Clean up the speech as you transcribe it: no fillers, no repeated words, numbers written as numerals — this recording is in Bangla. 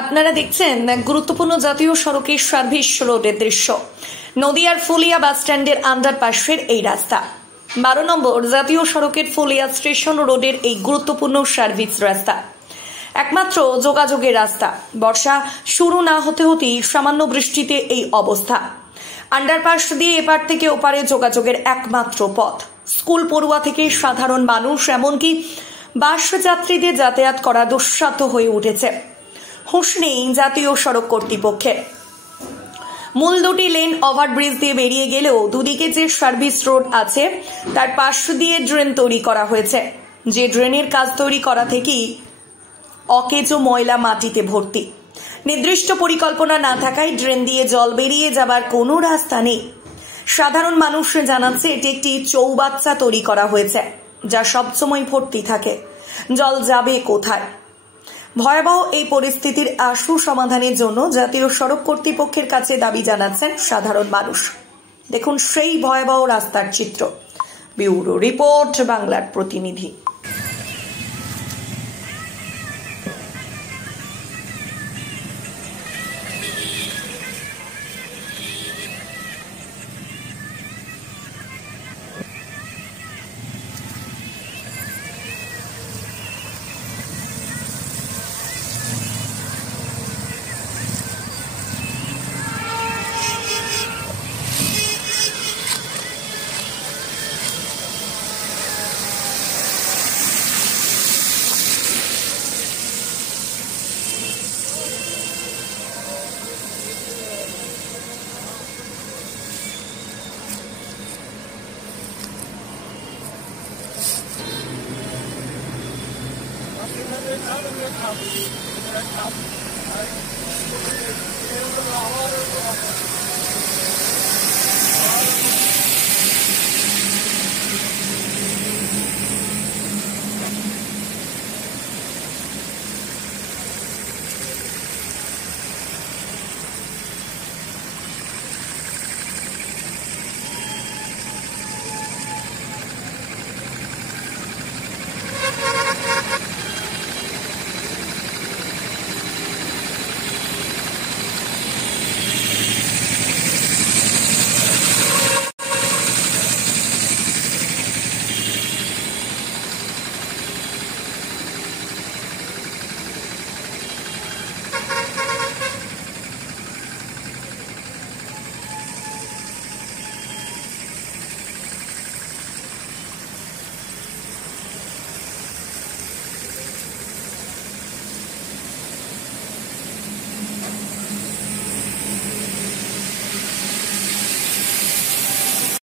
আপনারা দেখছেন এক গুরুত্বপূর্ণ জাতীয় সড়কের সার্ভিস রোডের দৃশ্য। নদিয়ার ফুলিয়া বাস স্ট্যান্ডের আন্ডারপাসের এই রাস্তা 12 নম্বর জাতীয় সড়কের ফুলিয়া স্টেশন রোডের এই গুরুত্বপূর্ণ সার্ভিস রাস্তা একমাত্র যোগাযোগের রাস্তা। বর্ষা শুরু না হতে হতেই সামান্য বৃষ্টিতে এই অবস্থা। আন্ডারপাস দিয়ে এপার থেকে ওপারে যোগাযোগের একমাত্র পথ। স্কুল পড়ুয়া থেকে সাধারণ মানুষ এমনকি বাস যাত্রীদের যাতায়াত করা দুঃসাধ্য হয়ে উঠেছে। হুঁশ নেই জাতীয় সড়ক কর্তৃপক্ষের। মূল দুটি লেন ওভারব্রিজ দিয়ে বেরিয়ে গেলেও দুদিকে যে সার্ভিস রোড আছে তার পাশ দিয়ে ড্রেন তৈরি করা হয়েছে। যে ড্রেনের কাজ তৈরি করা থেকেই অকেজো ময়লা মাটিতে ভর্তি। নির্দিষ্ট পরিকল্পনা না থাকায় ড্রেন দিয়ে জল বেরিয়ে যাবার কোনো রাস্তা নেই। সাধারণ মানুষ জানাচ্ছে এটি একটি চৌবাচ্চা তৈরি করা হয়েছে যা সবসময় ভর্তি থাকে। জল যাবে কোথায়? ভয়াবহ এই পরিস্থিতির আশু সমাধানের জন্য জাতীয় সড়ক কর্তৃপক্ষের কাছে দাবি জানাচ্ছেন সাধারণ মানুষ। দেখুন সেই ভয়াবহ রাস্তার চিত্র। ব্যুরো রিপোর্ট, বাংলার প্রতিনিধি।